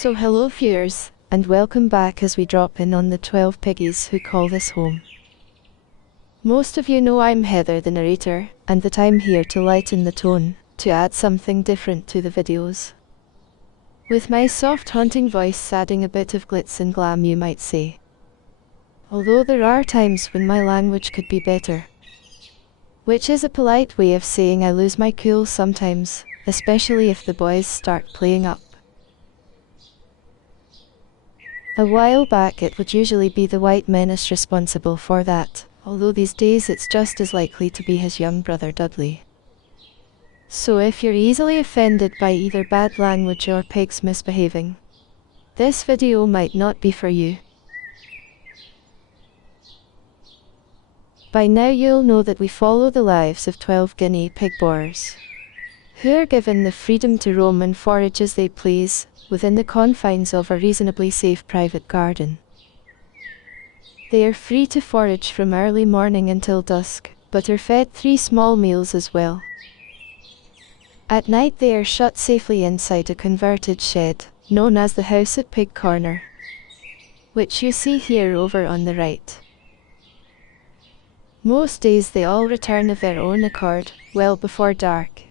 So hello viewers, and welcome back as we drop in on the 12 piggies who call this home. Most of you know I'm Heather the narrator, and that I'm here to lighten the tone, to add something different to the videos. With my soft haunting voice adding a bit of glitz and glam, you might say. Although there are times when my language could be better. Which is a polite way of saying I lose my cool sometimes, especially if the boys start playing up. A while back it would usually be the white menace responsible for that, although these days it's just as likely to be his young brother Dudley. So if you're easily offended by either bad language or pigs misbehaving, this video might not be for you. By now you'll know that we follow the lives of 12 Guinea pig boars, who are given the freedom to roam and forage as they please, within the confines of a reasonably safe private garden. They are free to forage from early morning until dusk, but are fed 3 small meals as well. At night they are shut safely inside a converted shed, known as the house at Pig Corner, which you see here over on the right. Most days they all return of their own accord, well before dark.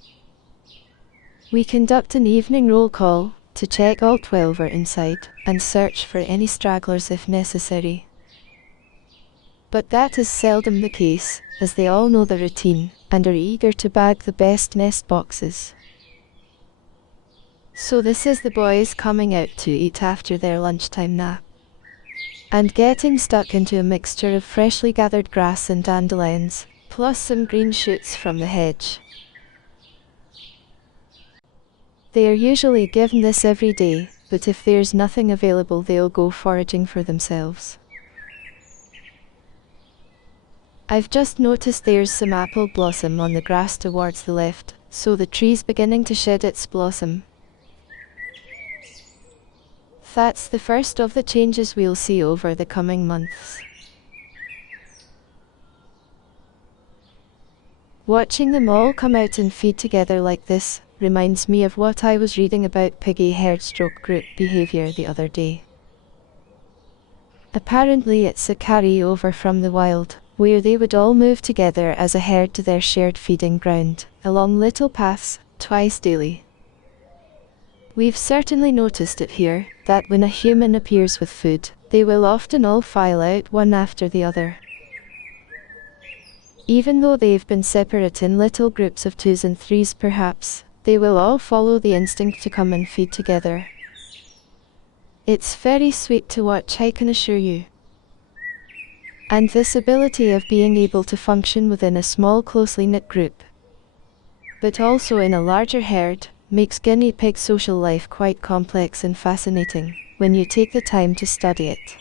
We conduct an evening roll call, to check all 12 are inside, and search for any stragglers if necessary. But that is seldom the case, as they all know the routine, and are eager to bag the best nest boxes. So this is the boys coming out to eat after their lunchtime nap, and getting stuck into a mixture of freshly gathered grass and dandelions, plus some green shoots from the hedge. They are usually given this every day, but if there's nothing available they'll go foraging for themselves. I've just noticed there's some apple blossom on the grass towards the left, so the tree's beginning to shed its blossom. That's the first of the changes we'll see over the coming months. Watching them all come out and feed together like this reminds me of what I was reading about piggy herd/group behaviour the other day. Apparently it's a carry-over from the wild, where they would all move together as a herd to their shared feeding ground, along little paths, twice daily. We've certainly noticed it here, that when a human appears with food, they will often all file out one after the other. Even though they've been separate in little groups of 2s and 3s perhaps, they will all follow the instinct to come and feed together. It's very sweet to watch, I can assure you. And this ability of being able to function within a small closely knit group, but also in a larger herd, makes guinea pig social life quite complex and fascinating, when you take the time to study it.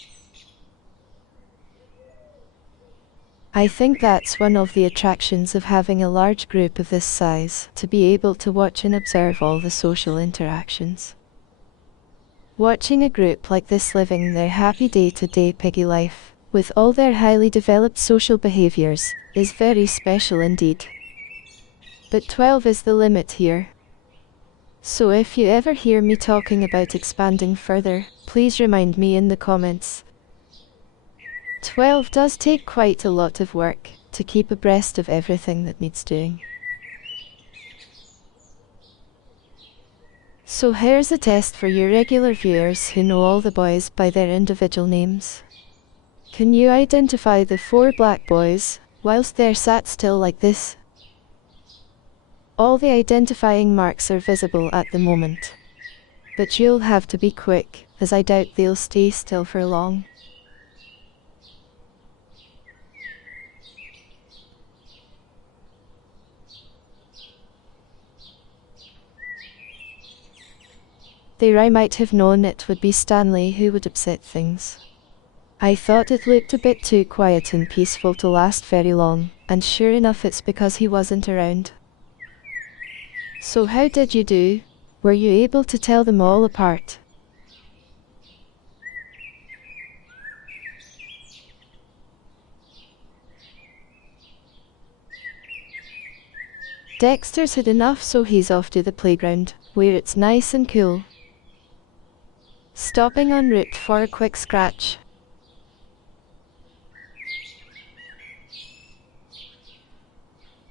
I think that's one of the attractions of having a large group of this size, to be able to watch and observe all the social interactions. Watching a group like this living their happy day-to-day piggy life, with all their highly developed social behaviours, is very special indeed. But 12 is the limit here. So if you ever hear me talking about expanding further, please remind me in the comments. 12 does take quite a lot of work, to keep abreast of everything that needs doing. So here's a test for your regular viewers who know all the boys by their individual names. Can you identify the 4 black boys, whilst they're sat still like this? All the identifying marks are visible at the moment. But you'll have to be quick, as I doubt they'll stay still for long. There I might have known it would be Stanley who would upset things. I thought it looked a bit too quiet and peaceful to last very long, and sure enough it's because he wasn't around. So how did you do? Were you able to tell them all apart? Dexter's had enough, so he's off to the playground, where it's nice and cool. stopping en route for a quick scratch.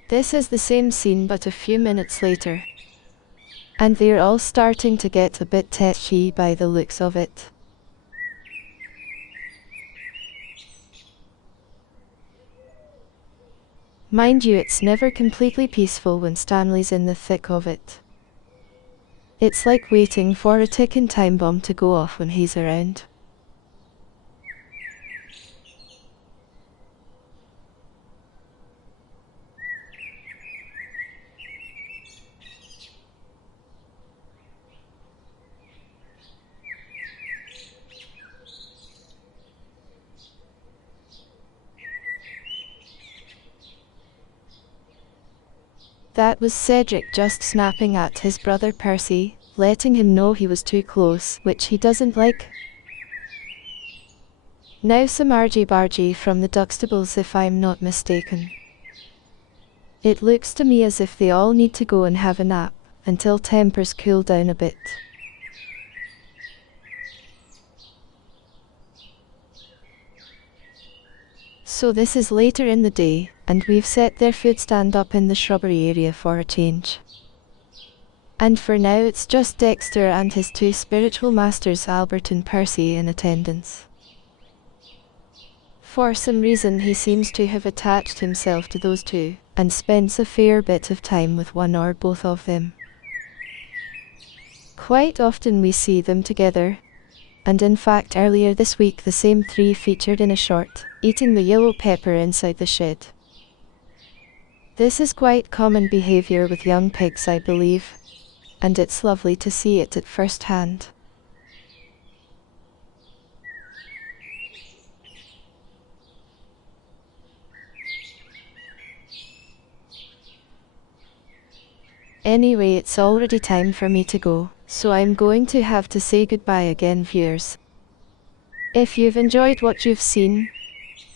This is the same scene but a few minutes later. And they're all starting to get a bit tetchy by the looks of it. Mind you, it's never completely peaceful when Stanley's in the thick of it. It's like waiting for a ticking time bomb to go off when he's around. That was Cedric just snapping at his brother Percy, letting him know he was too close, which he doesn't like. Now some argy-bargy from the Duxtables if I'm not mistaken. It looks to me as if they all need to go and have a nap, until tempers cool down a bit. So this is later in the day, and we've set their food stand up in the shrubbery area for a change. And for now it's just Dexter and his two spiritual masters Albert and Percy in attendance. For some reason he seems to have attached himself to those two, and spends a fair bit of time with one or both of them. Quite often we see them together, and in fact earlier this week the same three featured in a short, eating the yellow pepper inside the shed. This is quite common behaviour with young pigs, I believe, and it's lovely to see it at first hand. Anyway, it's already time for me to go, so I'm going to have to say goodbye again, viewers. If you've enjoyed what you've seen,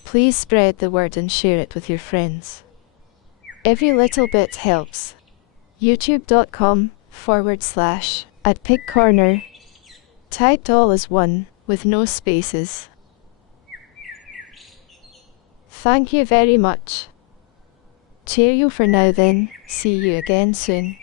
please spread the word and share it with your friends. Every little bit helps. youtube.com/@pigcorner. Typed all as one, with no spaces. Thank you very much. Cheerio for now then, see you again soon.